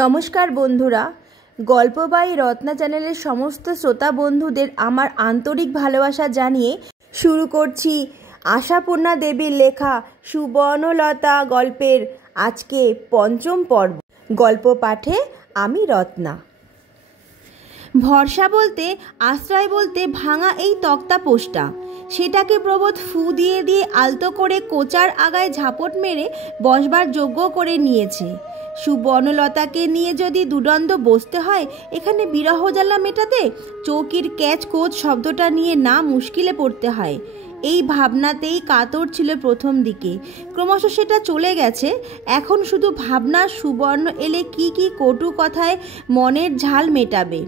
নমস্কার বন্ধুরা, গল্পবাহী রত্না চ্যানেলের সমস্ত শ্রোতা বন্ধুদের আমার আন্তরিক ভালোবাসা জানিয়ে শুরু করছি আশাপূর্ণা দেবীর লেখা সুবর্ণলতা গল্পের আজকে পঞ্চম পর্ব। গল্প পাঠে আমি রত্না। ভরসা বলতে, আশ্রয় বলতে ভাঙা এই তক্তা পোস্টটা, সেটাকে প্রবোধ ফু দিয়ে দিয়ে আলতো করে কোচার আগায় ঝাপট মেরে বসবার যোগ্য করে নিয়েছে। সুবর্ণলতাকে নিয়ে যদি দুদণ্ড বসতে হয় এখানে বিরহ জ্বালা মেটাতে, চৌকির ক্যাচ কোচ শব্দটা নিয়ে না মুশকিলে পড়তে হয়, এই ভাবনাতেই কাতর ছিল প্রথম দিকে। ক্রমশ সেটা চলে গেছে। এখন শুধু ভাবনা সুবর্ণ এলে কি কি কটু কথায় মনের ঝাল মেটাবে।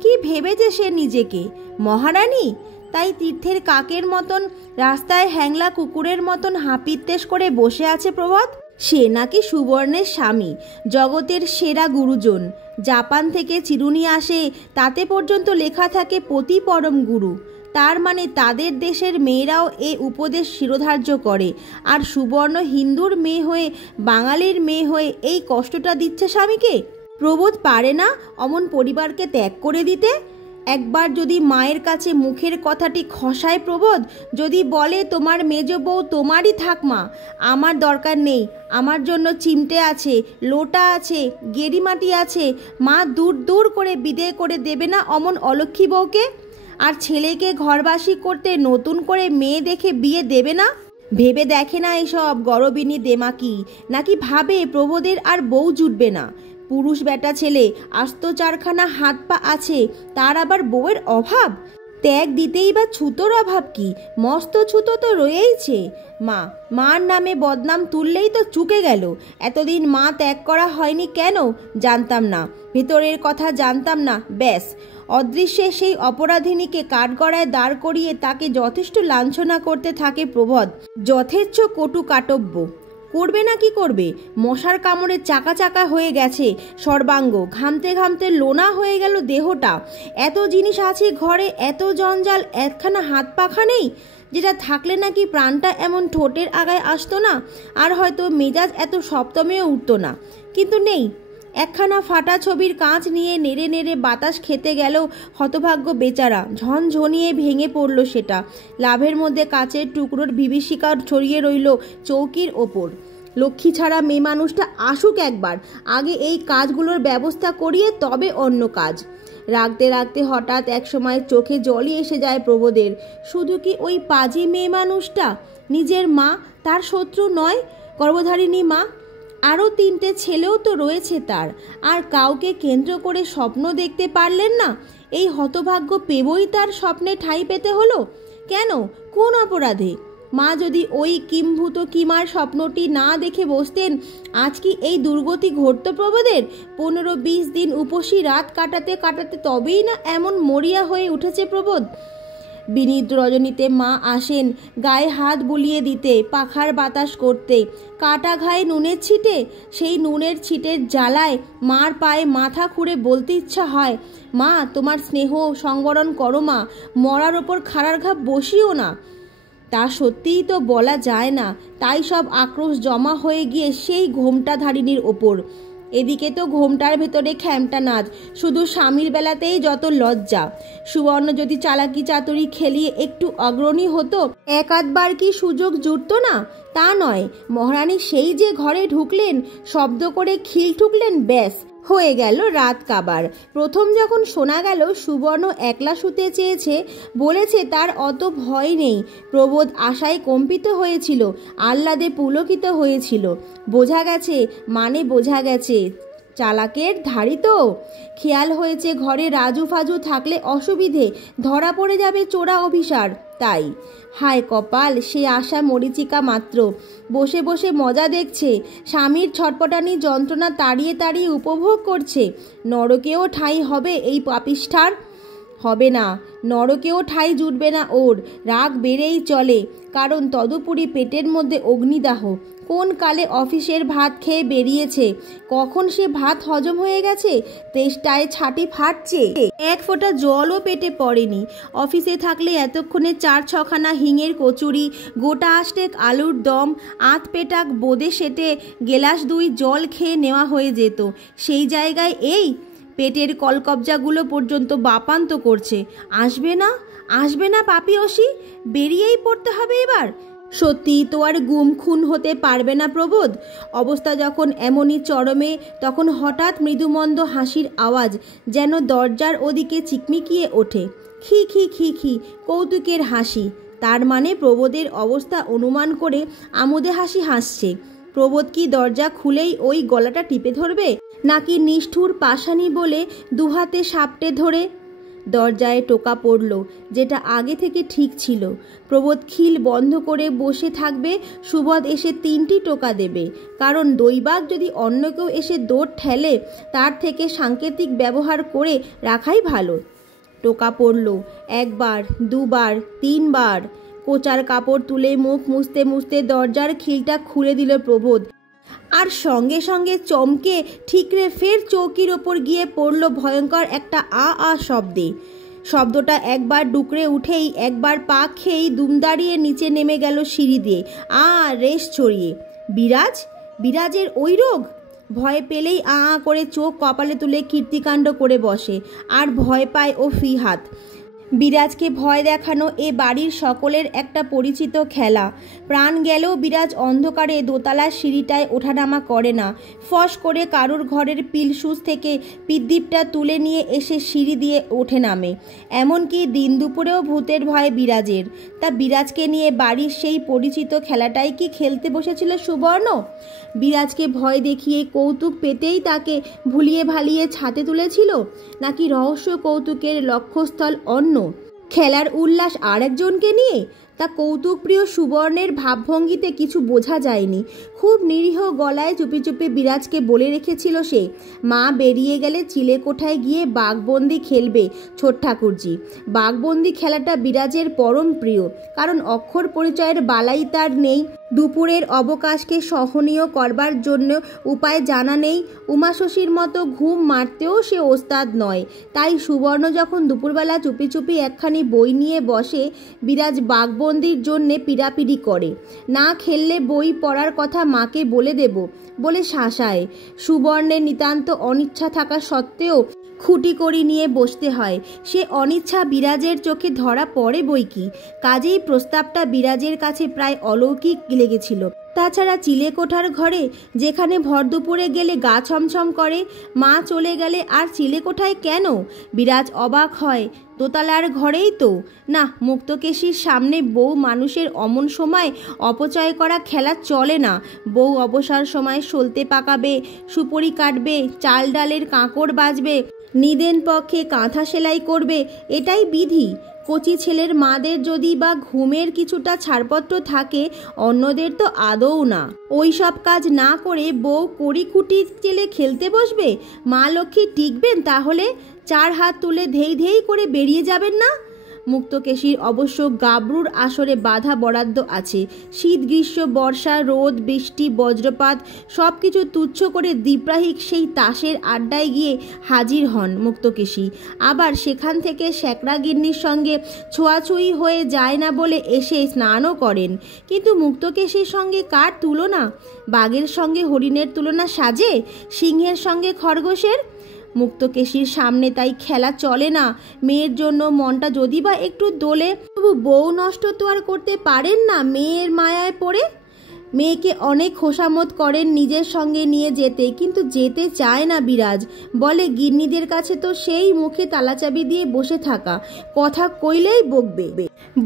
কি ভেবেছে সে নিজেকে মহারানী? তাই তীর্থের কাকের মতন রাস্তায় হ্যাংলা কুকুরের মতন হাঁপিত্তেশ করে বসে আছে প্রভাত। সে নাকি সুবর্ণের স্বামী, জগতের সেরা গুরুজন। জাপান থেকে চিরুনি আসে, তাতে পর্যন্ত লেখা থাকে পতি পরম গুরু। তার মানে তাদের দেশের মেয়েরাও এ উপদেশ শিরোধার্য করে, আর সুবর্ণ হিন্দুর মেয়ে হয়ে, বাঙালির মেয়ে হয়ে এই কষ্টটা দিচ্ছে স্বামীকে। প্রবোধ পারে না অমন পরিবারকে ত্যাগ করে দিতে? একবার যদি মায়ের কাছে মুখের কথাটি খসায় প্রবোধ, যদি বলে তোমার মেজ বউ তোমারই থাক মা, আমার দরকার নেই, আমার জন্য চিমটে আছে, লোটা আছে, গেরিমাটি আছে, মা দূর দূর করে বিদেয় করে দেবে না অমন অলক্ষী বউকে? আর ছেলেকে ঘরবাসী করতে নতুন করে মেয়ে দেখে বিয়ে দেবে না? ভেবে দেখে না এসব গরবিনী দেমাকি? নাকি ভাবে প্রবোধের আর বউ জুটবে না? পুরুষ বেটা ছেলে, আস্ত চারখানা হাত পা আছে, তার আবার বউয়ের অভাব? ত্যাগ দিতেই বা ছুতোর অভাব কি? মস্ত ছুতো তো রয়েইছে। মার নামে বদনাম তুললেই তো চুকে গেল। এতদিন মা ত্যাগ করা হয়নি কেন জানতাম না, ভেতরের কথা জানতাম না, ব্যাস। অদৃশ্যে সেই অপরাধিনীকে কাঠগড়ায় দাঁড় করিয়ে তাকে যথেষ্ট লাঞ্ছনা করতে থাকে প্রবোধ। যথেচ্ছ কটু কাটব্য করবে না কি করবে? মশার কামড়ে চাকা চাকা হয়ে গেছে সর্বাঙ্গ, ঘামতে ঘামতে লোনা হয়ে গেল দেহটা। এত জিনিস আছে ঘরে, এত জঞ্জাল, একখানা হাত পাখা নেই যেটা থাকলে নাকি প্রাণটা এমন ঠোঁটের আগায় আসতো না, আর হয়তো মেজাজ এত সপ্তমেও উঠতো না। কিন্তু নেই। একখানা ফাটা ছবির কাঁচ নিয়ে নেড়ে নেড়ে বাতাস খেতে গেল হতভাগ্য বেচারা। ঝনঝনিয়ে ভেঙে পড়ল সেটা। লাভের মধ্যে কাচের টুকরোর বিভীষিকা ছড়িয়ে রইল চৌকির ওপর। লক্ষ্মী ছাড়া মেয়ে মানুষটা আসুক একবার, আগে এই কাজগুলোর ব্যবস্থা করিয়ে তবে অন্য কাজ। রাখতে রাখতে হঠাৎ একসময় চোখে জলই এসে যায় প্রবোধের। শুধু কি ওই পাজি মেয়ে মানুষটা নিজের মা, তার শত্রু নয়? গর্ভধারিণী মা, আরও 3টে ছেলেও তো রয়েছে তার, আর কাউকে কেন্দ্র করে স্বপ্ন দেখতে পারলেন না? এই হতভাগ্য পেবই তার স্বপ্নে ঠাঁই পেতে হলো কেন? কোন অপরাধে? মা যদি ওই কিম্ভূত কিমার স্বপ্নটি না দেখে বসতেন, আজ কি এই দুর্গতি ঘটত প্রবোধের? 15-20 দিন উপসী রাত কাটাতে কাটাতে তবেই না এমন মরিয়া হয়ে উঠেছে প্রবোধ। বিনিদ্র রজনীতে মা আসেন গায়ে হাত বুলিয়ে দিতে, পাখার বাতাস করতে। কাটা ঘায়ে নুনের ছিটে, সেই নুনের ছিটের জ্বালায় মার পায়ে মাথা খুঁড়ে বলতে ইচ্ছা হয়, মা তোমার স্নেহ সংবরণ করো মা, মরার ওপর খাড়ার ঘা বসিও না। তা সত্যিই তো বলা যায় না, তাই সব আক্রোশ জমা হয়ে গিয়ে সেই ঘোমটাধারিণীর ওপর। এদিকে তো ঘোমটার ভেতরে খ্যামটা নাচ, শুধু স্বামীর বেলাতেই যত লজ্জা। সুবর্ণ যদি চালাকি চাতুরি খেলিয়ে একটু অগ্রণী হতো, এক আধবার কি সুযোগ জুটতো না? তা নয়, মহারানী সেই যে ঘরে ঢুকলেন, শব্দ করে খিল ঠুকলেন, ব্যাস হয়ে গেল রাত কাবার। প্রথম যখন শোনা গেল সুবর্ণ একলা শুতে চেয়েছে, বলেছে তার অত ভয় নেই, প্রবোধ আশায় কম্পিত হয়েছিল, আহ্লাদে পুলকিত হয়েছিল। বোঝা গেছে, মানে বোঝা গেছে চালাকের ধাড়ি তো। খেয়াল হয়েছে ঘরে রাজু ফাজু থাকলে অসুবিধে, ধরা পড়ে যাবে চোরা অভিসার। তাই হায় কপাল, সে আশা মরীচিকা মাত্র। বসে বসে মজা দেখছে, স্বামীর ছটপটানি যন্ত্রণা তাড়িয়ে তাড়িয়ে উপভোগ করছে। নরকেও ঠাঁই হবে এই পাপিষ্ঠার? হবে না, নরকেও ঠাঁই জুটবে না ওর। রাগ বেড়েই চলে, কারণ তদুপরি পেটের মধ্যে অগ্নিদাহ। কোন কালে অফিসের ভাত খেয়ে বেরিয়েছে, কখন সে ভাত হজম হয়ে গেছে, তেষ্টায় ছাটি ফাটছে, এক ফোঁটা জলও পেটে পড়েনি। অফিসে থাকলে এতক্ষণে 4-6খানা হিঙের কচুরি, গোটা আষ্টেক আলুর দম, আধ পেটাক বোঁদে সেটে গেলাস 2 জল খেয়ে নেওয়া হয়ে যেত। সেই জায়গায় এই পেটের কলকবজাগুলো পর্যন্ত বাপান্ত করছে। আসবে না পাপি অসি, বেরিয়েই পড়তে হবে এবার। সত্যি তো আর গুম খুন হতে পারবে না প্রবোধ। অবস্থা যখন এমনই চরমে, তখন হঠাৎ মৃদুমন্দ হাসির আওয়াজ যেন দরজার ওদিকে চিকমিকিয়ে ওঠে। খি খি খি খি, কৌতুকের হাসি। তার মানে প্রবোধের অবস্থা অনুমান করে আমোদে হাসি হাসছে। প্রবোধ কি দরজা খুলেই ওই গলাটা টিপে ধরবে, নাকি নিষ্ঠুর পাষাণী বলে দুহাতে সাপটে ধরে? দরজায় টোকা পড়ল, যেটা আগে থেকে ঠিক ছিল। প্রবোধ খিল বন্ধ করে বসে থাকবে, সুবোধ এসে 3টি টোকা দেবে। কারণ দৈবাগ যদি অন্য কেউ এসে দৌড় ঠেলে, তার থেকে সাংকেতিক ব্যবহার করে রাখাই ভালো। টোকা পড়ল 1 বার, 2 বার, 3 বার। কোচার কাপড় তুলে মুখ মুছতে মুছতে দরজার খিলটা খুলে দিল প্রবোধ। আর সঙ্গে সঙ্গে চমকে ঠিকরে ফের চৌকির ওপর গিয়ে পড়ল ভয়ঙ্কর একটা আ শব্দে। শব্দটা একবার ডুকরে উঠেই, একবার পা খেয়েই দুম দাঁড়িয়ে নিচে নেমে গেল সিঁড়ি দিয়ে, রেশ ছড়িয়ে। বিরাজের ওই রোগ! ভয় পেলেই করে চোখ কপালে তুলে কীর্তিকাণ্ড করে বসে, আর ভয় পায় ও ফিহাত। বিরাজকে ভয় দেখানো এ বাড়ির সকলের একটা পরিচিত খেলা। প্রাণ গেলেও বিরাজ অন্ধকারে দোতলার সিঁড়িটায় ওঠানামা করে না। ফস করে কারুর ঘরের পিলসুস থেকে পিদ্দীপটা তুলে নিয়ে এসে সিঁড়ি দিয়ে ওঠে নামে। এমনকি দিন দুপুরেও ভূতের ভয় বিরাজের। তা বিরাজকে নিয়ে বাড়ির সেই পরিচিত খেলাটাই কি খেলতে বসেছিল সুবর্ণ? বিরাজকে ভয় দেখিয়ে কৌতুক পেতেই তাকে ভুলিয়ে ভালিয়ে ছাতে তুলেছিল, নাকি রহস্য কৌতুকের লক্ষ্যস্থল অন্য, খেলার উল্লাস আর একজনকে নিয়ে? তা কৌতুকপ্রিয় সুবর্ণের ভাবভঙ্গিতে কিছু বোঝা যায়নি। খুব নিরীহ গলায় চুপি চুপি বিরাজকে বলে রেখেছিল সে, মা বেরিয়ে গেলে চিলেকোঠায় গিয়ে বাঘবন্দি খেলবে ছোট ঠাকুরজি। বাঘবন্দি খেলাটা বিরাজের পরম প্রিয়, কারণ অক্ষর পরিচয়ের বালাই তার নেই। দুপুরের অবকাশকে সহনীয় করবার জন্য উপায় জানা নেই। উমাশশীর মতো ঘুম মারতেও সে ওস্তাদ নয়। তাই সুবর্ণ যখন দুপুরবেলা চুপি চুপি একখানি বই নিয়ে বসে, বিরাজ বাঘবন্দির জন্যে পিড়াপিড়ি করে। না খেললে বই পড়ার কথা মাকে বলে দেব বলে শাসায়। সুবর্ণের নিতান্ত অনিচ্ছা থাকা সত্ত্বেও খুঁটি করি নিয়ে বসতে হয়। সে অনিচ্ছা বিরাজের চোখে ধরা পড়ে বইকি। কাজেই প্রস্তাবটা বিরাজের কাছে প্রায় অলৌকিক লেগেছিল। তাছাড়া চিলেকোঠার ঘরে, যেখানে ভর দুপুরে গেলে গা ছমছম করে, মা চলে গেলে আর চিলেকোঠায় কেন? বিরাজ অবাক হয়। দোতলার ঘরেই তো। না, মুক্তকেশীর সামনে বউ মানুষের অমন সময় অপচয় করা খেলা চলে না। বউ অবসর সময় সলতে পাকাবে, সুপরি কাটবে, চাল ডালের কাঁকড় বাজবে, নিদেন পক্ষে কাঁথা সেলাই করবে, এটাই বিধি। কচি ছেলের মাদের যদি বা ঘুমের কিছুটা ছাড়পত্র থাকে, অন্যদের তো আদৌ না। ওই সব কাজ না করে বউ কড়িকুটি চেলে খেলতে বসবে? মা লক্ষ্মী টিকবেন তাহলে? 4 হাত তুলে ধেই ধেই করে বেরিয়ে যাবেন না? মুক্তকেশীর অবশ্য গাবরুর আসরে বাধা বরাদ্দ আছে। শীত, গ্রীষ্ম, বর্ষা, রোদ, বৃষ্টি, বজ্রপাত সব কিছু তুচ্ছ করে দ্বীপ্রাহিক সেই তাসের আড্ডায় গিয়ে হাজির হন মুক্তকেশী। আবার সেখান থেকে শ্যাকরা গিন্নির সঙ্গে ছোঁয়াছুঁয়ি হয়ে যায় না বলে এসে স্নানও করেন। কিন্তু মুক্তকেশীর সঙ্গে কার তুলনা? বাঘের সঙ্গে হরিণের তুলনা সাজে? সিংহের সঙ্গে খরগোশের? মুক্তকেশীর সামনে তাই খেলা চলে না। মেয়ের জন্য মনটা যদি বা একটু দোলে, তবু বউ নষ্ট তো আর করতে পারেন না মেয়ের মায়ায় পড়ে। মেয়েকে অনেক খোসামত করেন নিজের সঙ্গে নিয়ে যেতে, কিন্তু যেতে চায় না বিরাজ। বলে গিন্নিদের কাছে তো সেই মুখে তালাচাবি দিয়ে বসে থাকা, কথা কইলেই বকবে।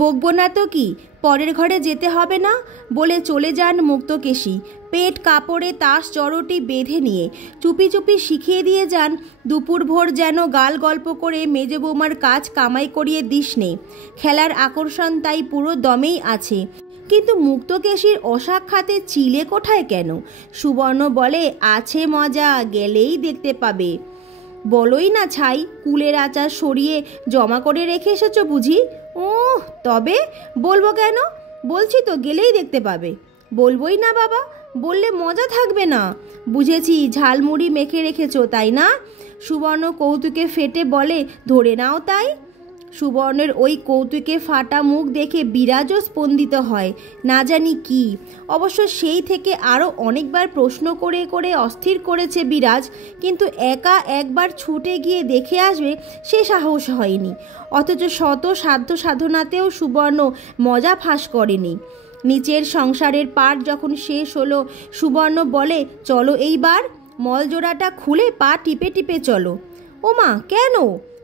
বকবো না তো কি, পরের ঘরে যেতে হবে না বলে চলে যান মুক্তকেশী। পেট কাপড়ে তাস জড়টি বেঁধে নিয়ে চুপি চুপি শিখিয়ে দিয়ে যান, দুপুর ভোর যেন গাল গল্প করে মেজ বৌমার কাজ কামাই করিয়ে দিস নেই। খেলার আকর্ষণ তাই পুরো দমেই আছে। কিন্তু মুক্তকেশীর অসাক্ষাতে চিলেকোঠায় কেন? সুবর্ণ বলে, আছে মজা, গেলেই দেখতে পাবে। বলোই না ছাই, কুলের আচার সরিয়ে জমা করে রেখে এসেছো বুঝি? তবে বলবো কেন? বলছি তো গেলেই দেখতে পাবে। বলবোই না বাবা, বললে মজা থাকবে না। বুঝেছি, ঝালমুড়ি মেখে রেখেছো তাই না? সুবর্ণ কৌতুকে ফেটে বলে, ধরে নাও তাই। সুবর্ণের ওই কৌতুকে ফাটা মুখ দেখে বিরাজও স্পন্দিত হয়, না জানি কি। অবশ্য সেই থেকে আরও অনেকবার প্রশ্ন করে করে অস্থির করেছে বিরাজ, কিন্তু একা একবার ছুটে গিয়ে দেখে আসবে সে সাহস হয়নি। অথচ শত সাধ্য সাধনাতেও সুবর্ণ মজা ফাঁস করেনি। নিচের সংসারের পাঠ যখন শেষ হলো, সুবর্ণ বলে, চলো এইবার মলজোড়াটা খুলে পা টিপে টিপে চলো। ওমা, কেন?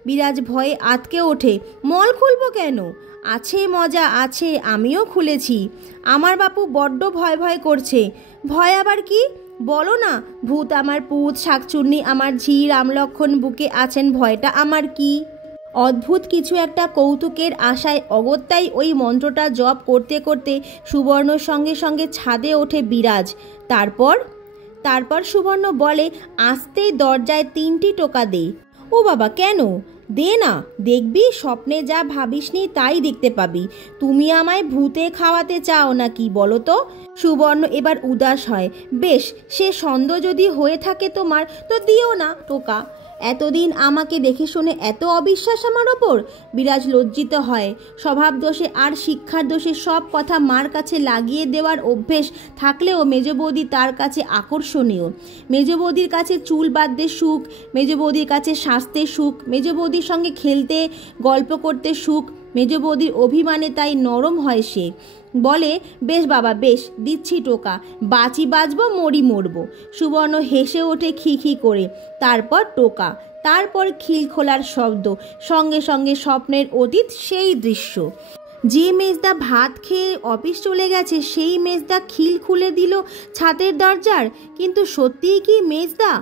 বিরাজ ভয়ে আতকে ওঠে। মল খুলবো কেন? আছে মজা আছে, আমিও খুলেছি। আমার বাপু বড্ড ভয় ভয় করছে। ভয় আবার কি? বলো না, ভূত আমার পুত, শাকচুন্নি আমার ঝি, রামলক্ষণ বুকে আছেন, ভয়টা আমার কি? অদ্ভুত কিছু একটা কৌতুকের আশায় অগত্যাই ওই মন্ত্রটা জপ করতে করতে সুবর্ণর সঙ্গে সঙ্গে ছাদে ওঠে বিরাজ। তারপর সুবর্ণ বলে, আসতেই দরজায় 3টি টোকা দে। ও বাবা, কেন? দে না, দেখবি স্বপ্নে যা ভাবিসনি তাই দেখতে পাবি। তুমি আমায় ভূতে খাওয়াতে চাও নাকি বলো তো? সুবর্ণ এবার উদাস হয়। বেশ, সে সন্দেহ যদি হয়ে থাকে তোমার, তো দিও না টোকা। এতদিন আমাকে দেখে শুনে এত অবিশ্বাস আমার ওপর? বিরাজ লজ্জিত হয়। স্বভাব দোষে আর শিক্ষার দোষে সব কথা মার কাছে লাগিয়ে দেওয়ার অভ্যেস থাকলেও মেজবৌদি তার কাছে আকর্ষণীয়। মেজবৌদির কাছে চুল বাঁধতে সুখ, মেজবৌদির কাছে সাজতে সুখ, মেজবৌদির সঙ্গে খেলতে গল্প করতে সুখ। মেজবৌদির অভিমানে তাই নরম হয় সে। বলে, বেশ বাবা বেশ, দিচ্ছি টোকা, বাঁচি বাঁচবো, মরি মরবো। সুবর্ণ হেসে ওঠে খি খি করে। তারপর টোকা, তারপর খিল খোলার শব্দ, সঙ্গে সঙ্গে স্বপ্নের অতীত সেই দৃশ্য। যে মেজদা ভাত খেয়ে অফিস চলে গেছে, সেই মেজদা খিল খুলে দিল ছাদের দরজার। কিন্তু সত্যিই কি মেজদা?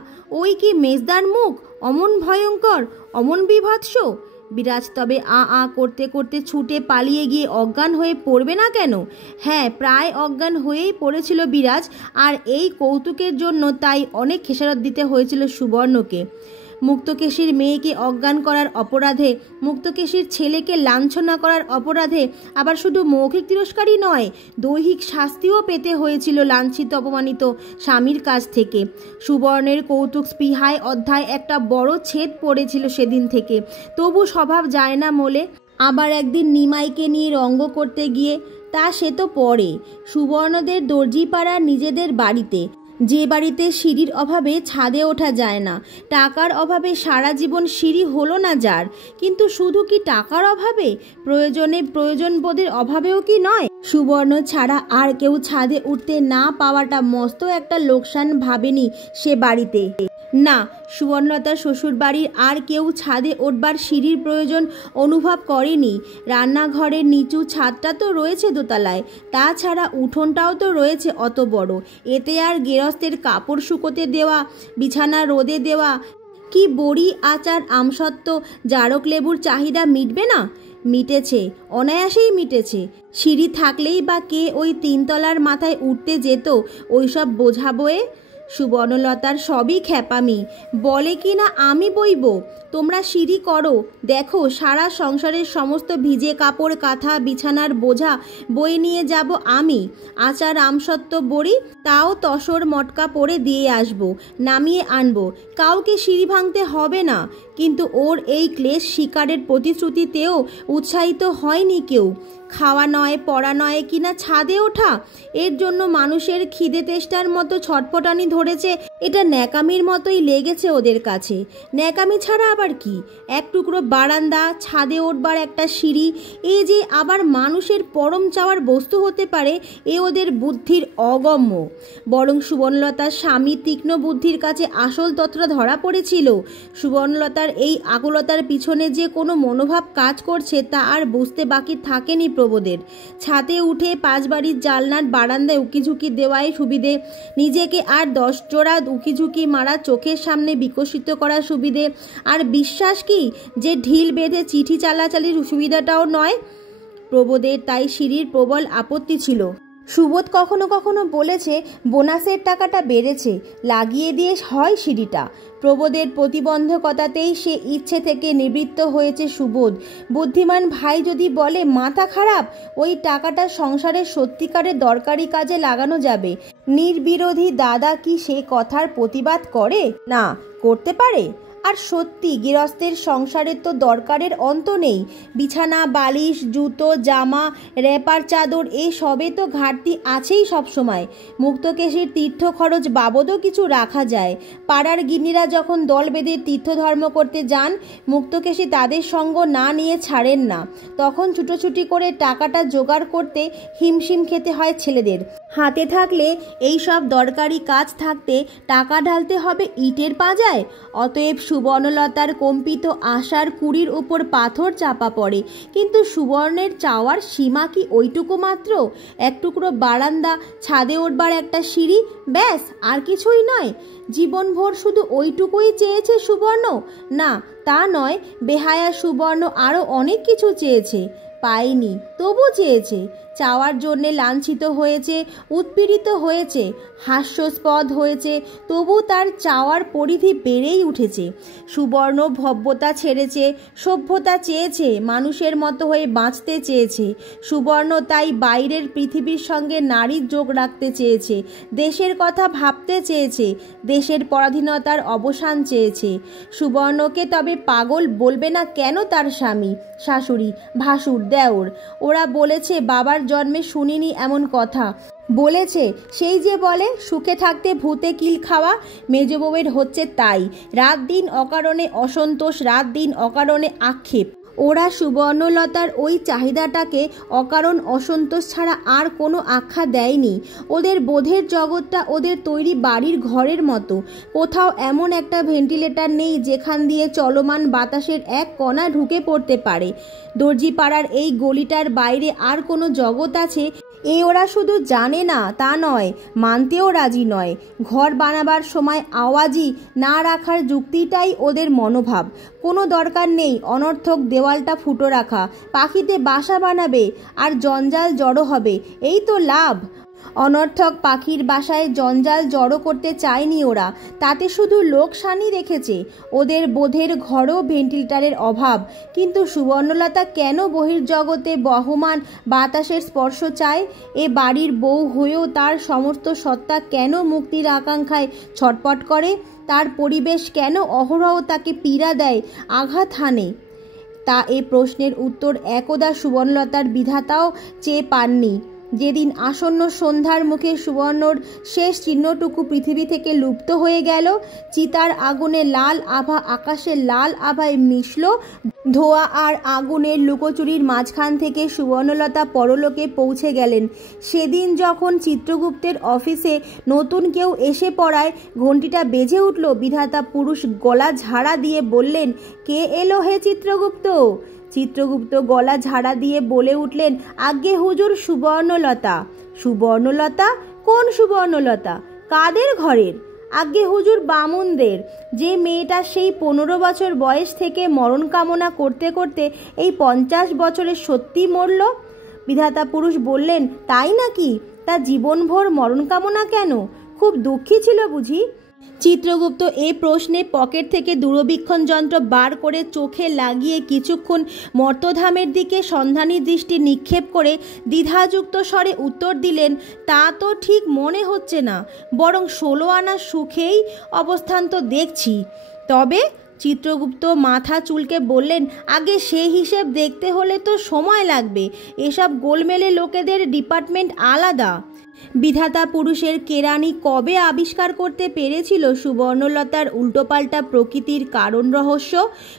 ওই কি মেজদার মুখ? অমন ভয়ঙ্কর, অমন বিভৎস। বিরাজ তবে আ করতে করতে ছুটে পালিয়ে গিয়ে অজ্ঞান হয়ে পড়বে না কেন? হ্যাঁ, প্রায় অজ্ঞান হয়েই পড়েছিল বিরাজ। আর এই কৌতুকের জন্য তাই অনেক খেসারত দিতে হয়েছিল সুবর্ণকে। মুক্তকেশীর মেয়েকে অজ্ঞান করার অপরাধে, মুক্তকেশীর ছেলেকে লাঞ্ছনা করার অপরাধে, আবার শুধু মৌখিক তিরস্কারই নয়, দৈহিক শাস্তিও পেতে হয়েছিল লাঞ্ছিত অপমানিত স্বামীর কাছ থেকে। সুবর্ণের কৌতুক স্পৃহায় অধ্যায় একটা বড় ছেদ পড়েছিল সেদিন থেকে। তবু স্বভাব যায় না মোলে। আবার একদিন নিমাইকে নিয়ে রঙ্গ করতে গিয়ে, তা সে তো পরে, সুবর্ণদের দর্জিপাড়ার নিজেদের বাড়িতে, যে বাড়িতে সিঁড়ির অভাবে ছাদে ওঠা যায় না, টাকার অভাবে সারা জীবন সিঁড়ি হলো না যার। কিন্তু শুধু কি টাকার অভাবে? প্রয়োজনবোধের অভাবেও কি নয়? সুবর্ণ ছাড়া আর কেউ ছাদে উঠতে না পাওয়াটা মস্ত একটা লোকসান ভাবেনি সে বাড়িতে। না, সুবর্ণলতার শ্বশুর বাড়ির আর কেউ ছাদে উঠবার সিঁড়ির প্রয়োজন অনুভব করেনি। রান্নাঘরের নিচু ছাদটা তো রয়েছে দোতলায়, তাছাড়া উঠোনটাও তো রয়েছে অত বড়। এতে আর গেরস্তের কাপড় শুকোতে দেওয়া, বিছানা রোদে দেওয়া, কি বড়ি, আচার, আমসত্ত্ব, জারক লেবুর চাহিদা মিটবে না? মিটেছে, অনায়াসেই মিটেছে। সিঁড়ি থাকলেই বা কে ওই 3 তলার মাথায় উঠতে যেত ওইসব বোঝা বয়ে? সুবর্ণলতার সবই খ্যাপামি। বলে কি না, আমি বইব, তোমরা সিঁড়ি করো, দেখো সারা সংসারের সমস্ত ভিজে কাপড়, কাঁথা, বিছানার বোঝা বই নিয়ে যাব আমি। আচার, আমসত্ত্ব, বড়ি তাও তসর মটকা পরে দিয়ে আসবো, নামিয়ে আনবো। কাউকে সিঁড়ি ভাঙতে হবে না। কিন্তু ওর এই ক্লেশ শিকারের প্রতিশ্রুতিতেও উৎসাহিত হয়নি কেউ। খাওয়া নয়, পড়া নয়, কিনা ছাদে ওঠা, এর জন্য মানুষের খিদে তেষ্টার মতো ছটফটানি ধরেছে। এটা ন্যাকামির মতোই লেগেছে ওদের কাছে। ন্যাকামি ছাড়া আবার কি? এক টুকরো বারান্দা, ছাদে উঠবার একটা সিঁড়ি, এই যে আবার মানুষের পরম চাওয়ার বস্তু হতে পারে, এ ওদের বুদ্ধির অগম্য। বরং সুবর্ণলতার স্বামী তীক্ষ্ণ বুদ্ধির কাছে আসল তত্ত্বটা ধরা পড়েছিল। সুবর্ণলতার এই আকুলতার পিছনে যে কোনো মনোভাব কাজ করছে তা আর বুঝতে বাকি থাকেনি প্রবোদের। ছাদে উঠে 5 বাড়ির জালনার বারান্দায় উকিঝুঁকি দেওয়ায় সুবিধে, নিজেকে আর 10 জোড়া উকিঝুঁকি মারা চোখের সামনে বিকশিত করা সুবিধে, আর বিশ্বাস কি যে ঢিল বেঁধে চিঠি চালাচালির সুবিধাটাও নয়। প্রবোদের তাই সিঁড়ির প্রবল আপত্তি ছিল। সুবোধ কখনো কখনো বলেছে বোনাসের টাকাটা বেড়েছে, লাগিয়ে দিয়ে হয় সিঁড়িটা। প্রবোধের প্রতিবন্ধকতাতেই সে ইচ্ছে থেকে নিবৃত্ত হয়েছে সুবোধ। বুদ্ধিমান ভাই যদি বলে মাথা খারাপ, ওই টাকাটা সংসারের সত্যিকারের দরকারি কাজে লাগানো যাবে। নির্বিরোধী দাদা কি সে কথার প্রতিবাদ করে? না, করতে পারে? আর সত্যি গৃহস্থের সংসারের তো দরকারের অন্ত নেই। বিছানা, বালিশ, জুতো, জামা, র্যাপার, চাদর, এই সবে তো ঘাটতি আছেই সবসময়। মুক্তকেশীর তীর্থ খরচ বাবদও কিছু রাখা যায়। পাড়ার গিন্নিরা যখন দল বেঁধে তীর্থধর্ম করতে যান, মুক্তকেশী তাদের সঙ্গ না নিয়ে ছাড়েন না। তখন ছুটোছুটি করে টাকাটা জোগাড় করতে হিমশিম খেতে হয় ছেলেদের। হাতে থাকলে এই সব দরকারি কাজ থাকতে টাকা ঢালতে হবে ইটের পাঁজায়। অতএব সুবর্ণলতার কম্পিত আশার কুড়ির উপর পাথর চাপা পড়ে। কিন্তু সুবর্ণের চাওয়ার সীমা কি ওইটুকু মাত্র? এক টুকরো বারান্দা, ছাদে উঠবার একটা সিঁড়ি, ব্যাস, আর কিছুই নয়। জীবনভর শুধু ওইটুকুই চেয়েছে সুবর্ণ? না, তা নয়। বেহায়া সুবর্ণ আরও অনেক কিছু চেয়েছে, পায়নি, তবু চেয়েছে। চাওয়ার জন্যে লাঞ্ছিত হয়েছে, উৎপীড়িত হয়েছে, হাস্যস্পদ হয়েছে, তবু তার চাওয়ার পরিধি বেড়েই উঠেছে। সুবর্ণ ভব্যতা ছেড়েছে, সভ্যতা চেয়েছে, মানুষের মতো হয়ে বাঁচতে চেয়েছে। সুবর্ণ তাই বাইরের পৃথিবীর সঙ্গে নারীর যোগ রাখতে চেয়েছে, দেশের কথা ভাবতে চেয়েছে, দেশের পরাধীনতার অবসান চেয়েছে। সুবর্ণকে তবে পাগল বলবে না কেন তার স্বামী, শাশুড়ি, ভাসুর, দেওর? ওরা বলেছে বাবার জন্মে শুনিনি এমন কথা। বলেছে, সেই যে বলে সুখে থাকতে ভূতে কিল খাওয়া। মেজ বউয়ের হচ্ছে তাই, রাত দিন অকারণে অসন্তোষ, রাত দিন অকারণে আক্ষেপ। ওরা সুবর্ণলতার ওই চাহিদাটাকে অকারণ অসন্তোষ ছাড়া আর কোনো আখ্যা দেয়নি। ওদের বোধের জগৎটা ওদের তৈরি বাড়ির ঘরের মতো। কোথাও এমন একটা ভেন্টিলেটর নেই যেখান দিয়ে চলমান বাতাসের এক কণা ঢুকে পড়তে পারে। দর্জিপাড়ার এই গলিটার বাইরে আর কোনো জগৎ আছে এ ওরা শুধু জানে না তা নয়, মানতেও রাজি নয়। ঘর বানাবার সময় আওয়াজই না রাখার যুক্তিটাই ওদের মনোভাব। কোনো দরকার নেই অনর্থক দেওয়ালটা ফুটো রাখা, পাখিতে বাসা বানাবে আর জঞ্জাল জড়ো হবে, এই তো লাভ। অনর্থক পাখির বাসায় জঞ্জাল জড়ো করতে চায়নি ওরা, তাতে শুধু লোকসানি রেখেছে। ওদের বোধের ঘরেও ভেন্টিলেটরের অভাব। কিন্তু সুবর্ণলতা কেন বহির্জগতে বহমান বাতাসের স্পর্শ চায়? এ বাড়ির বউ হয়েও তার সমস্ত সত্তা কেন মুক্তির আকাঙ্ক্ষায় ছটপট করে? তার পরিবেশ কেন অহরহ তাকে পীড়া দেয়, আঘাত হানে? তা এ প্রশ্নের উত্তর একদা সুবর্ণলতার বিধাতাও চেয়ে পাননি। যেদিন আসন্ন সন্ধ্যার মুখে সুবর্ণর শেষ চিহ্নটুকু পৃথিবী থেকে লুপ্ত হয়ে গেল, চিতার আগুনে লাল আভা আকাশের লাল আভায় মিশল, ধোঁয়া আর আগুনের লুকোচুরির মাঝখান থেকে সুবর্ণলতা পরলোকে পৌঁছে গেলেন। সেদিন যখন চিত্রগুপ্তের অফিসে নতুন কেউ এসে পড়ায় ঘণ্টিটা বেজে উঠল, বিধাতা পুরুষ গলা ঝাড়া দিয়ে বললেন, কে এলো হে চিত্রগুপ্ত? চিত্রগুপ্ত গলা ঝাড়া দিয়ে বলে উঠলেন, আজ্ঞে হুজুর, সুবর্ণলতা। সুবর্ণলতা? কোন সুবর্ণলতা? কাদের ঘরের? আজ্ঞে হুজুর, বামুনদের। যে মেয়েটা সেই 15 বছর বয়স থেকে মরণ কামনা করতে করতে এই 50 বছরে সত্যি মরল। বিধাতা পুরুষ বললেন, তাই নাকি? তা জীবনভর মরণ কামনা কেন? খুব দুঃখী ছিল বুঝি? চিত্রগুপ্ত এ প্রশ্নে পকেট থেকে দূরবীক্ষণ যন্ত্র বার করে চোখে লাগিয়ে কিছুক্ষণ মর্তধামের দিকে সন্ধানী দৃষ্টি নিক্ষেপ করে দ্বিধাযুক্ত স্বরে উত্তর দিলেন, তা তো ঠিক মনে হচ্ছে না, বরং 16 আনা সুখেই অবস্থান তো দেখছি। তবে? চিত্রগুপ্ত মাথা চুলকে বললেন, আগে সে হিসেব দেখতে হলে তো সময় লাগবে। এসব গোলমেলে লোকেদের ডিপার্টমেন্ট আলাদা। বিধাতা পুরুষের কেরানি কবে আবিষ্কার করতে পেরেছিল সুবর্ণলতার উল্টোপাল্টা প্রকৃতির কারণ রহস্য?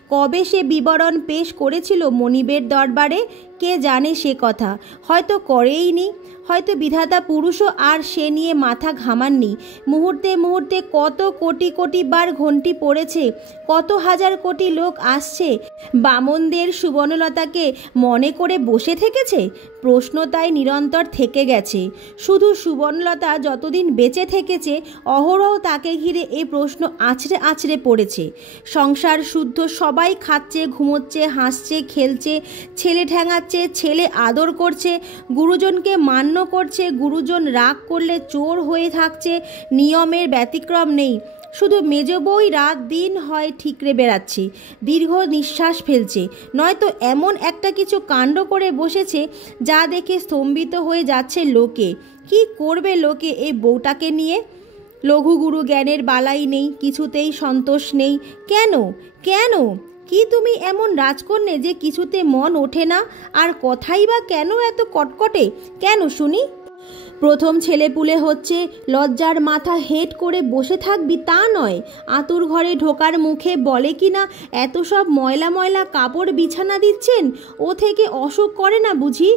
কবে সে বিবরণ পেশ করেছিল মনিবের দরবারে? কে জানে সে কথা? হয়তো করেইনি, হয়তো বিধাতা পুরুষও আর সে নিয়ে মাথা ঘামাননি। মুহূর্তে মুহূর্তে কত কোটি কোটি বার ঘণ্টি পড়েছে, কত হাজার কোটি লোক আসছে, বামনদের সুবর্ণলতাকে মনে করে বসে থেকেছে? প্রশ্ন তাই নিরন্তর থেকে গেছে। শুধু সুবর্ণলতা যতদিন বেঁচে থেকেছে অহরহ তাকে ঘিরে এই প্রশ্ন আছড়ে আছড়ে পড়েছে। সংসার শুদ্ধ সবাই খাচ্ছে, ঘুমোচ্ছে, হাসছে, খেলছে, ছেলে ঠ্যাঙাচ্ছে, ছেলে আদর করছে, গুরুজনকে মান্য করছে, গুরুজন রাগ করলে চোর হয়ে থাকছে, নিয়মের ব্যতিক্রম নেই। শুধু মেজ বউই রাত দিন হয় ঠিকরে বেড়াচ্ছে, দীর্ঘ নিঃশ্বাস ফেলছে, নয়তো এমন একটা কিছু কাণ্ড করে বসেছে যা দেখে স্তম্ভিত হয়ে যাচ্ছে লোকে। কি করবে লোকে এই বউটাকে নিয়ে? লঘুগুরু জ্ঞানের বালাই নেই, কিছুতেই সন্তোষ নেই। কেন কেন? কি তুমি এমন রাজকন্যে যে কিছুতে মন ওঠে না? আর কথাই বা কেন এত কটকটে? কেন শুনি? প্রথম ছেলেপুলে হচ্ছে, লজ্জার মাথা হেট করে বসে থাকবি তা নয়। আতুর ঘরে ঢোকার মুখে বলে কি না এত সব ময়লা ময়লা কাপড় বিছানা দিচ্ছেন, ও থেকে অসুখ করে না বুঝি?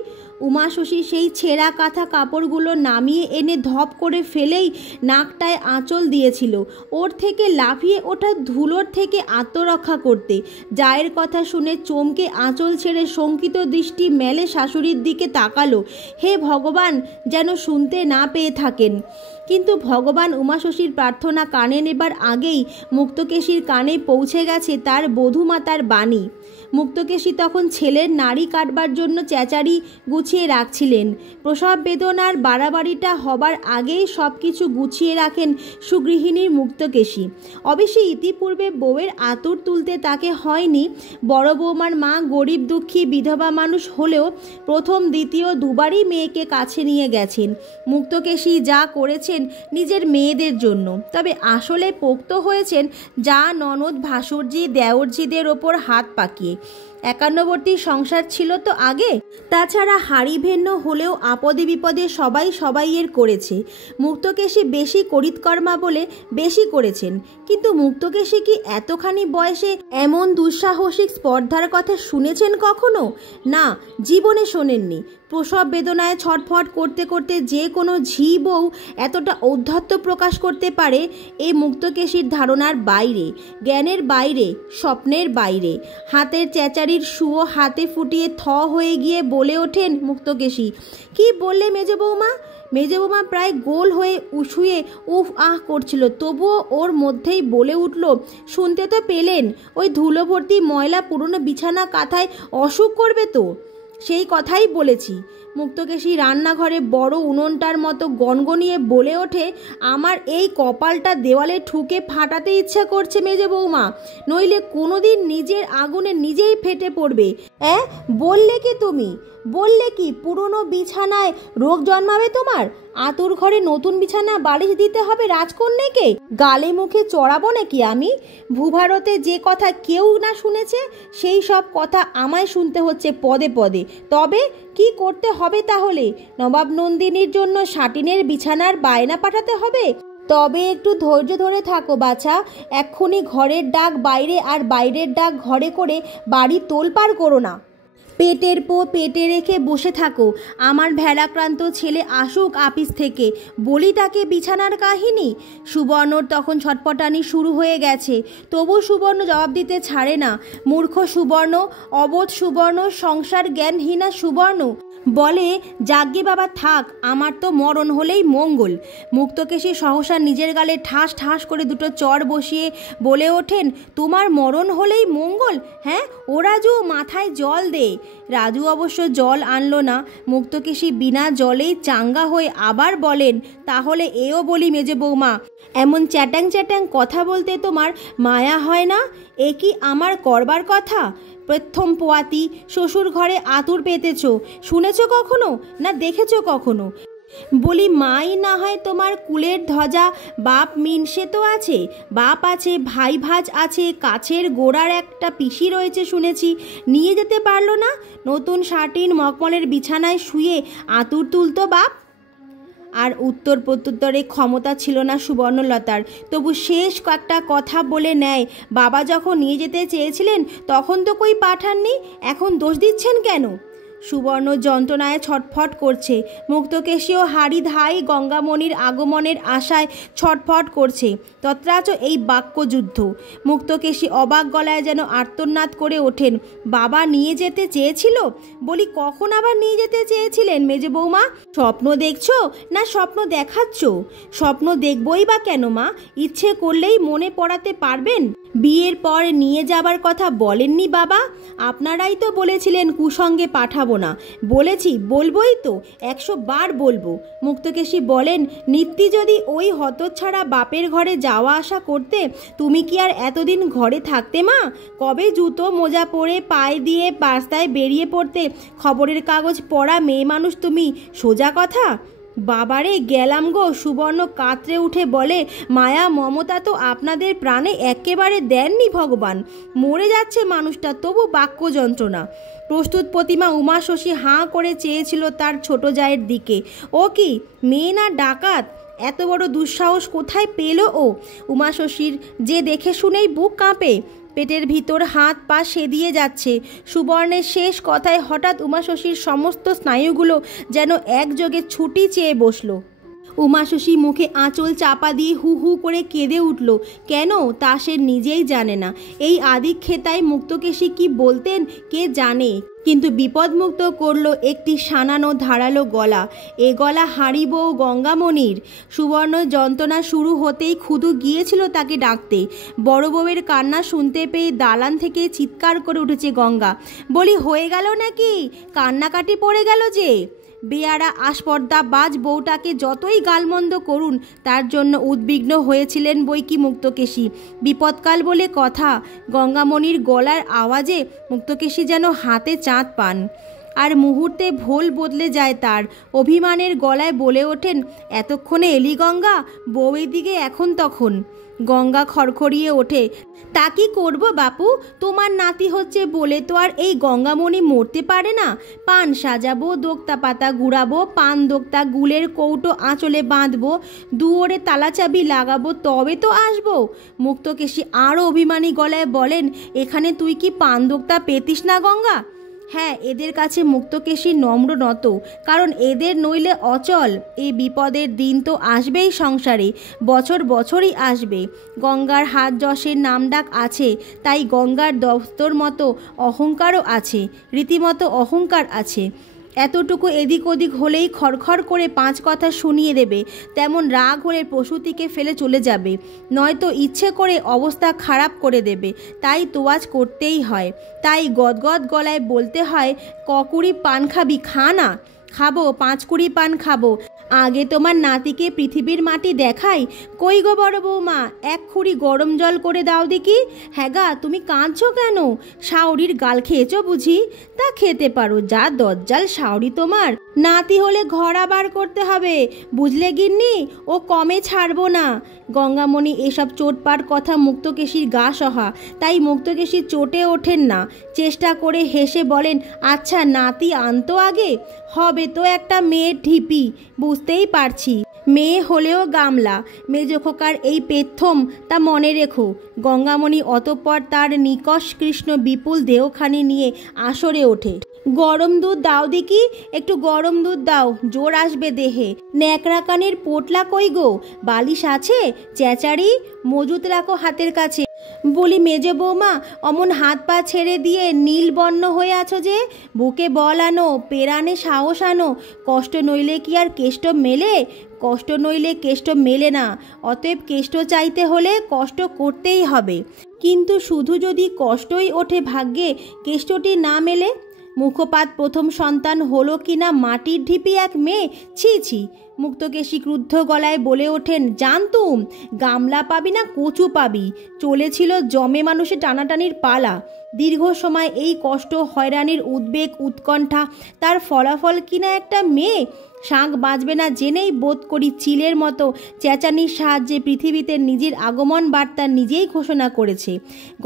উমা শশী সেই ছেঁড়া কাঁথা কাপড়গুলো নামিয়ে এনে ধপ করে ফেলেই নাকটায় আঁচল দিয়েছিল, ওর থেকে লাফিয়ে ওঠা ধুলোর থেকে আত্মরক্ষা করতে। জায়ের কথা শুনে চমকে আঁচল ছেড়ে শঙ্কিত দৃষ্টি মেলে শাশুড়ির দিকে তাকালো। হে ভগবান, যেন শুনতে না পেয়ে থাকেন। কিন্তু ভগবান উমা শশীর প্রার্থনা কানে নেবার আগেই মুক্তকেশীর কানে পৌঁছে গেছে তার বধূমাতার বাণী। মুক্তকেশী তখন ছেলের নাড়ি কাটবার জন্য চেঁচারি গুছিয়ে রাখছিলেন। প্রসব বেদনার বাড়াবাড়িটা হবার আগেই সব কিছু গুছিয়ে রাখেন সুগৃহিণীর মুক্তকেশী। অবশ্যই ইতিপূর্বে বউয়ের আতুর তুলতে তাকে হয়নি। বড় বৌমার মা গরিব দুঃখী বিধবা মানুষ হলেও প্রথম দ্বিতীয় দুবারই মেয়েকে কাছে নিয়ে গেছেন। মুক্তকেশী যা করেছেন নিজের মেয়েদের জন্য, তবে আসলে পোক্ত হয়েছেন যা ননদ ভাসুরজি দেওরজিদের ওপর হাত পাকিয়ে। একান্নবর্তী সংসার ছিল তো আগে। তাছাড়া হাড়ি ভেন্ন হলেও আপদে বিপদে সবাই সবাইয়ের করেছে। মুক্তকেশী বেশি করিতকর্মা বলে বেশি করেছেন। কিন্তু মুক্তকেশী কি এতখানি বয়সে এমন দুঃসাহসিক স্পর্ধার কথা শুনেছেন কখনো? না, জীবনে শোনেননি। প্রসব বেদনায় ছটফট করতে করতে যে কোনো ঝি বউ এতটা ঔদ্ধত্য প্রকাশ করতে পারে এ মুক্তকেশীর ধারণার বাইরে, জ্ঞানের বাইরে, স্বপ্নের বাইরে। হাতের চেঁচারির সুও হাতে ফুটিয়ে থ হয়ে গিয়ে বলে ওঠেন মুক্তকেশী। কি বললে মেজ বৌমা? মেজ বৌমা প্রায় গোল হয়ে শুয়ে উফ আহ করছিল, তবুও ওর মধ্যেই বলে উঠল, শুনতে তো পেলেন, ওই ধুলো ভর্তি ময়লা পুরনো বিছানা কাঁথায় অসুখ করবে তো। সেই কথাই বলেছি। মুক্তকেশী রান্নাঘরে বড় উনুনটার মতো গনগনিয়ে বলে ওঠে, আমার এই কপালটা দেওয়ালে ঠুকে ফাটাতে ইচ্ছা করছে মেজে বৌমা, নইলে কোনোদিন নিজের আগুনে নিজেই ফেটে পড়বে। বললে কি তুমি? বললে কি পুরনো বিছানায় রোগ জন্মাবে তোমার? আতুর ঘরে নতুন বিছানা বালিশ দিতে হবে রাজকন্যাকে? গালে মুখে চড়াবো নাকি আমি? ভূভারতে যে কথা কেউ না শুনেছে সেই সব কথা আমায় শুনতে হচ্ছে পদে পদে। তবে কি করতে হবে তাহলে? নবাব নন্দিনীর জন্য সাটিনের বিছানার বায়না পাঠাতে হবে? তবে একটু ধৈর্য ধরে থাকো বাছা, এক্ষুনি ঘরের ডাক বাইরে আর বাইরের ডাক ঘরে করে বাড়ি তোলপাড় করো না। পেটের পো পেটে রেখে বসে থাকো। আমার ভেড়াক্রান্ত ছেলে আসুক আপিস থেকে, বলি তাকে বিছানার কাহিনী। সুবর্ণর তখন ছটপটানি শুরু হয়ে গেছে, তবু সুবর্ণ জবাব দিতে ছাড়ে না। মূর্খ সুবর্ণ, অবোধ সুবর্ণ, সংসার জ্ঞানহীনা সুবর্ণ বলে, যাজ্ঞে বাবা থাক, আমার তো মরণ হলেই মঙ্গল। মুক্তকেশী সহসা নিজের গালে ঠাস ঠাস করে দুটো চড় বসিয়ে বলে ওঠেন, তোমার মরণ হলেই মঙ্গল? হ্যাঁ, ও রাজু, মাথায় জল দে। রাজু অবশ্য জল আনলো না। মুক্তকেশী বিনা জলেই চাঙ্গা হয়ে আবার বলেন, তাহলে এও বলি মেজে বৌমা, এমন চ্যাটাং চ্যাটাং কথা বলতে তোমার মায়া হয় না? এ কি আমার করবার কথা? প্রথম পোয়াতি শ্বশুর ঘরে আতুর পেতেছ, শুনেছ কখনো? না দেখেছ কখনো? বলি মাই না হয় তোমার কুলের ধ্বজা, বাপ মিনসে তো আছে, বাপ আছে, ভাই ভাজ আছে, কাছের গোড়ার একটা পিসি রয়েছে শুনেছি, নিয়ে যেতে পারলো না? নতুন শাটিন মকমলের বিছানায় শুয়ে আতুর তুলতো বাপ। আর উত্তর প্রত্যুত্তরে ক্ষমতা ছিল না সুবর্ণলতার। তবু শেষ কয়েকটা কথা বলে নেয়, বাবা যখন নিয়ে যেতে চেয়েছিলেন তখন তো কই পাঠাননি, এখন দোষ দিচ্ছেন কেন? সুবর্ণ যন্ত্রণায় ছটফট করছে। মুক্তকেশীও হাড়ি ধাই গঙ্গামণির আগমনের আশায় ছটফট করছে। তত্রাচ এই বাক্যযুদ্ধ। মুক্তকেশী অবাক গলায় যেন আর্তনাদ করে ওঠেন, বাবা নিয়ে যেতে চেয়েছিল? বলি কখন আবার নিয়ে যেতে চেয়েছিলেন মেজে বৌমা? স্বপ্ন দেখছো না স্বপ্ন দেখাচ্ছ? স্বপ্ন দেখবই বা কেন মা? ইচ্ছে করলেই মনে পড়াতে পারবেন? বিয়ের পর নিয়ে যাবার কথা বলেননি বাবা? আপনারাই তো বলেছিলেন কুসঙ্গে পাঠাবো না। বলেছি, বলবোই তো, 100 বার বলবো। মুক্তকেশী বলেন, নিত্যি যদি ওই হতচ্ছাড়া বাপের ঘরে যাওয়া আসা করতে, তুমি কি আর এতদিন ঘরে থাকতে মা? কবে জুতো মোজা পরে পায়ে দিয়ে রাস্তায় বেরিয়ে পড়তে? খবরের কাগজ পড়া মেয়ে মানুষ তুমি, সোজা কথা। বাবারে গেলাম গো। সুবর্ণ কাতরে উঠে বলে, মায়া মমতা তো আপনাদের প্রাণে একেবারে দেননি ভগবান। মরে যাচ্ছে মানুষটা, তবু বাক্য যন্ত্রণা। প্রস্তুত প্রতিমা উমা শশী হাঁ করে চেয়েছিল তার ছোট জায়ের দিকে। ও কি মেয়ে না ডাকাত? এত বড় দুঃসাহস কোথায় পেল ও? উমা শশীর যে দেখে শুনেই বুক কাঁপে, পেটের ভিতর হাত পা সেদিয়ে যাচ্ছে। সুবর্ণের শেষ কথায় হঠাৎ উমা শশীর সমস্ত স্নায়ুগুলো যেন একযোগে ছুটি চেয়ে বসল। উমা শশী মুখে আঁচল চাপা দিয়ে হু হু করে কেঁদে উঠল। কেন তা সে নিজেই জানে না। এই আদিক্ষেতায় মুক্তকেশী কি বলতেন কে জানে, কিন্তু বিপদমুক্ত করল একটি সানানো ধারালো গলা। এ গলা হাঁড়ি বউ গঙ্গামণির। সুবর্ণ যন্ত্রণা শুরু হতেই খুদু গিয়েছিল তাকে ডাকতে। বড় বউয়ের কান্না শুনতে পেয়ে দালান থেকে চিৎকার করে উঠেছে গঙ্গা। বলি, হয়ে গেল নাকি? কান্নাকাটি পড়ে গেল যে। বেয়ারা আস্পর্ধা বাজ বউটাকে যতই গালমন্দ করুন, তার জন্য উদ্বিগ্ন হয়েছিলেন বৈকি মুক্তকেশী। বিপদকাল বলে কথা। গঙ্গামণির গলার আওয়াজে মুক্তকেশী যেন হাতে চাঁদ পান। আর মুহূর্তে ভোল বদলে যায় তার। অভিমানের গলায় বলে ওঠেন, এতক্ষণে এলি গঙ্গা? বউয়ের দিকে এখন তখন। গঙ্গা খড়খড়িয়ে ওঠে, তা কি করবো বাপু? তোমার নাতি হচ্ছে বলে তো আর এই গঙ্গামণি মরতে পারে না। পান সাজাবো, দোক্তা পাতা গুড়াবো, পান দোক্তা গুলের কৌটো আঁচলে বাঁধবো, দুয়ারে তালাচাবি লাগাবো, তবে তো আসবো। মুক্তকেশী আরও অভিমানী গলায় বলেন, এখানে তুই কি পান দোক্তা পেতিস না গঙ্গা? হ্যাঁ, এদের কাছে মুক্তকেশী নম্র নত, কারণ এদের নইলে অচল। এই বিপদের দিন তো আসবেই সংসারে, বছর বছরই আসবে। গঙ্গার হাত যশের নামডাক আছে, তাই গঙ্গার দফতর মতো অহংকারও আছে, রীতিমতো অহংকার আছে। এতটুকু এদিক ওদিক হলেই খড়খড় করে 5 কথা শুনিয়ে দেবে, তেমন রাগ হলে প্রসূতিকে ফেলে চলে যাবে, নয়তো ইচ্ছে করে অবস্থা খারাপ করে দেবে। তাই তোয়াজ করতেই হয়। তাই গদগদ গলায় বলতে হয়, কুড়ি পান খাবি? খা না। খাবো, 5 পান খাবো। আগে তোমার নাতিকে পৃথিবীর মাটি দেখাই। কই গো বড় বৌমা, 1 খুঁড়ি গরম জল করে দাও দেখি। হ্যাঁ গা, তুমি কাঁদছো কেন? শাওরির গাল খেয়েছো বুঝি? তা খেতে পারো, যা দজ্জাল শাওরি তোমার। নাতি হলে ঘড়া বার করতে হবে, বুঝলে গিন্নি? ও কমে ছাড়বো না। গঙ্গামণি এসব চোটপাট কথা মুক্তকেশীর গা সহা, তাই মুক্তকেশী চোটে ওঠেন না। চেষ্টা করে হেসে বলেন, আচ্ছা নাতি আনতো আগে। হবে তো একটা মেয়ের ঢিপি, বুঝতেই পারছি। মেয়ে হলেও গামলা। মেজো খোকার এই পেথম, তা মনে রেখো। গঙ্গামণি অতঃপর তার নিকষ কৃষ্ণ বিপুল দেহখানি নিয়ে আসরে ওঠে। গরম দুধ দাও দেখি, একটু গরম দুধ দাও, জোর আসবে দেহে। ন্যাকড়া কানের পোটলা কই গো? বালিশ আছে? চেঁচারি মজুত রাখো হাতের কাছে। বলি, মেজো বৌমা, অমন হাত পা ছেড়ে দিয়ে নীলবর্ণ হয়ে আছো যে? বুকে বল আনো, পেরানে সাহস আনো। কষ্ট নইলে কি আর কেষ্ট মেলে? কষ্ট নইলে কেষ্ট মেলে না। অতএব কেষ্ট চাইতে হলে কষ্ট করতেই হবে। কিন্তু শুধু যদি কষ্টই ওঠে ভাগ্যে, কেষ্টটি না মেলে? মুখপাত প্রথম সন্তান হলো কিনা মাটির ঢিপি এক মেয়ে, ছি ছি। মুক্তকেশী ক্রুদ্ধ গলায় বলে ওঠেন, জানতুম গামলা পাবি না কচু পাবি। চলেছিল জমে মানুষে টানাটানির পালা। দীর্ঘ সময় এই কষ্ট, হয়রানির উদ্বেগ, উৎকণ্ঠা, তার ফলাফল কিনা একটা মেয়ে। শাঁখ বাজবে না জেনেই বোধ করি চিলের মতো চেঁচানির সাহায্যে পৃথিবীতে নিজের আগমন বার্তা নিজেই ঘোষণা করেছে।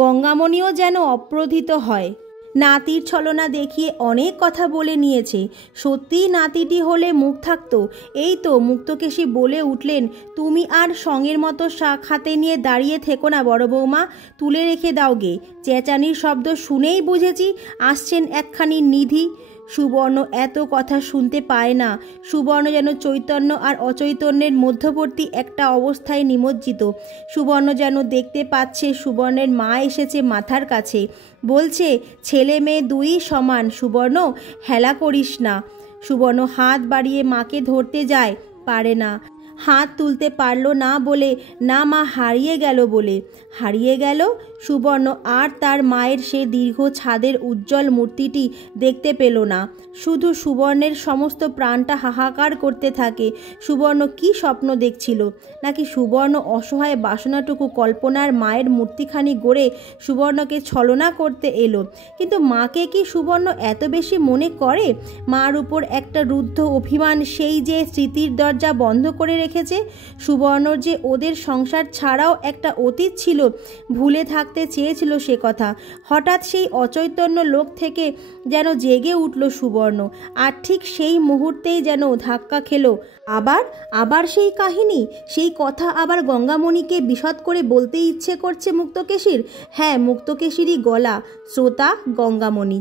গঙ্গামণিও যেন অপ্রোধিত হয়। নাতির ছলনা দেখিয়ে অনেক কথা বলে নিয়েছে। সত্যিই নাতিটি হলে মুখ থাকতো। এই তো মুক্তকেশী বলে উঠলেন, তুমি আর সঙ্গের মতো শাক হাতে নিয়ে দাঁড়িয়ে থেকো না বড় বৌমা, তুলে রেখে দাও গে। চেঁচানির শব্দ শুনেই বুঝেছি আসছেন একখানি নিধি। সুবর্ণ এত কথা শুনতে পায় না। সুবর্ণ যেন চৈতন্য আর অচৈতন্যের মধ্যবর্তী একটা অবস্থায় নিমজ্জিত। সুবর্ণ যেন দেখতে পাচ্ছে সুবর্ণের মা এসেছে মাথার কাছে, বলছে, ছেলে মেয়ে দুই সমান, সুবর্ণ হেলা করিস না। সুবর্ণ হাত বাড়িয়ে মাকে ধরতে যায়, পারে না। হাত তুলতে পারলো না বলে না, মা হারিয়ে গেল বলে। হারিয়ে গেল? সুবর্ণ আর তার মায়ের সে দীর্ঘ ছাদের উজ্জ্বল মূর্তিটি দেখতে পেল না। শুধু সুবর্ণের সমস্ত প্রাণটা হাহাকার করতে থাকে। সুবর্ণ কি স্বপ্ন দেখছিল? নাকি সুবর্ণ অসহায় বাসনাটুকু কল্পনার মায়ের মূর্তিখানি গড়ে সুবর্ণকে ছলনা করতে এলো? কিন্তু মাকে কি সুবর্ণ এত বেশি মনে করে? মার উপর একটা রুদ্ধ অভিমান, সেই যে স্মৃতির দরজা বন্ধ করে রেখেছে। সুবর্ণর যে ওদের সংসার ছাড়াও একটা অতীত ছিল, ভুলে থাকতে চেয়েছিল সে কথা। হঠাৎ সেই অচৈতন্য লোক থেকে যেন জেগে উঠল সুবর্ণ, আর ঠিক সেই মুহূর্তেই যেন ধাক্কা খেলো আবার সেই কাহিনী, সেই কথা আবার গঙ্গামণিকে বিশদ করে বলতে ইচ্ছে করছে মুক্তকেশীর। হ্যাঁ, মুক্তকেশীরই গলা, শ্রোতা গঙ্গামণি।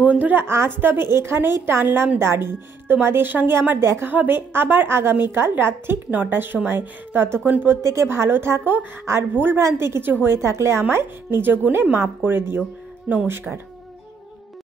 বন্ধুরা, আজ তবে এখানেই টানলাম দাড়ি। তোমাদের সঙ্গে আমার দেখা হবে আবার আগামীকাল রাত ঠিক 9টার সময়। ততক্ষণ প্রত্যেকে ভালো থাকো, আর ভুল ভ্রান্তি কিছু হয়ে থাকলে আমায় নিজ গুণে মাপ করে দিও। নমস্কার।